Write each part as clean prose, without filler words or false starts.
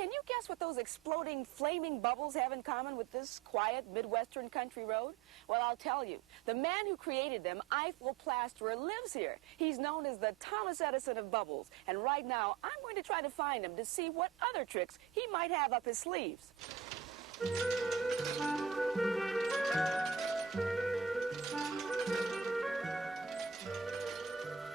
can you guess what those exploding, flaming bubbles have in common with this quiet, Midwestern country road? Well, I'll tell you. The man who created them, Eiffel Plasterer, lives here. He's known as the Thomas Edison of bubbles. And right now, I'm going to try to find him to see what other tricks he might have up his sleeves.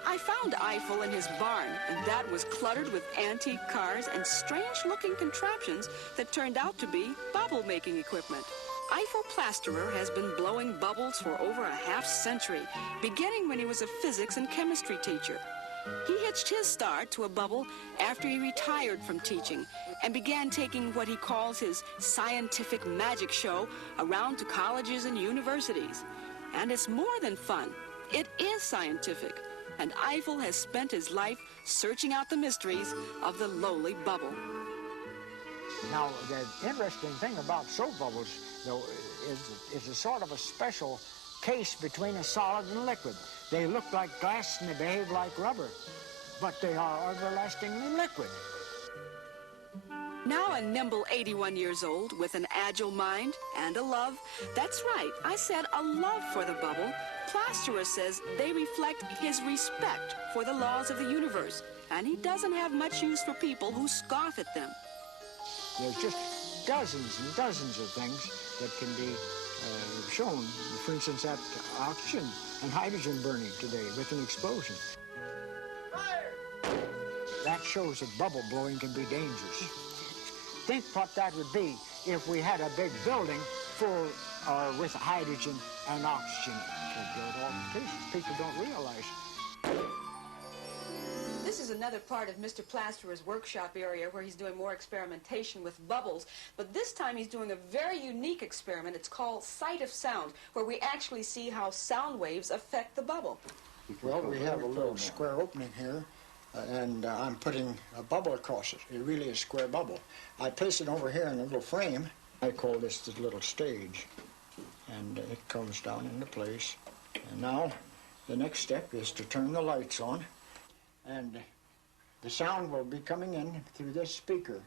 I found Eiffel in his barn, and that was cluttered with antique cars and strange-looking contraptions that turned out to be bubble-making equipment. Eiffel Plasterer has been blowing bubbles for over a half-century, beginning when he was a physics and chemistry teacher. He hitched his start to a bubble after he retired from teaching and began taking what he calls his scientific magic show around to colleges and universities. And it's more than fun. It is scientific. And Eiffel has spent his life searching out the mysteries of the lowly bubble. Now, the interesting thing about soap bubbles, though, is a sort of a special case between a solid and a liquid. They look like glass and they behave like rubber, but they are everlastingly liquid. Now a nimble 81 years old with an agile mind and a love. That's right, I said a love for the bubble. Plasterer says they reflect his respect for the laws of the universe, and he doesn't have much use for people who scoff at them. There's just dozens and dozens of things that can be shown, for instance, at oxygen and hydrogen burning today with an explosion. Fire! That shows that bubble blowing can be dangerous. Think what that would be if we had a big building full with hydrogen and oxygen. It'd blow it all to pieces. People don't realize. This is another part of Mr. Plasterer's workshop area where he's doing more experimentation with bubbles, but this time he's doing a very unique experiment. It's called sight of sound, where we actually see how sound waves affect the bubble. Well, we have a little square opening here, and I'm putting a bubble across it. It really is a square bubble. I place it over here in a little frame. I call this the little stage, and it comes down into place. And now the next step is to turn the lights on, and the sound will be coming in through this speaker.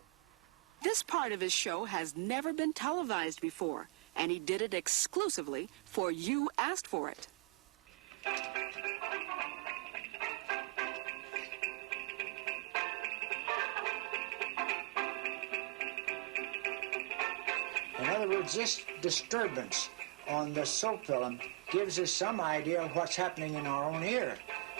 This part of his show has never been televised before, and he did it exclusively for You Asked For It. In other words, this disturbance on the soap film gives us some idea of what's happening in our own ear,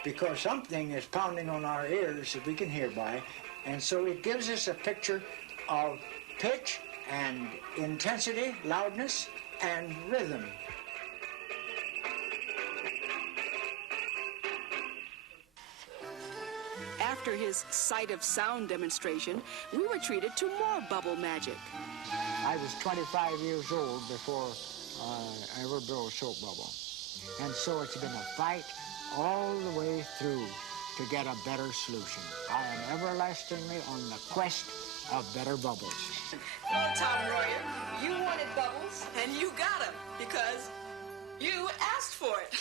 because something is pounding on our ears that we can hear by, and so it gives us a picture of pitch and intensity, loudness, and rhythm. After his sight of sound demonstration, we were treated to more bubble magic. I was 25 years old before I ever blew a soap bubble. And so it's been a fight all the way through to get a better solution. I am everlastingly on the quest of better bubbles. Well, Tom Royer, you wanted bubbles, and you got them, because you asked for it.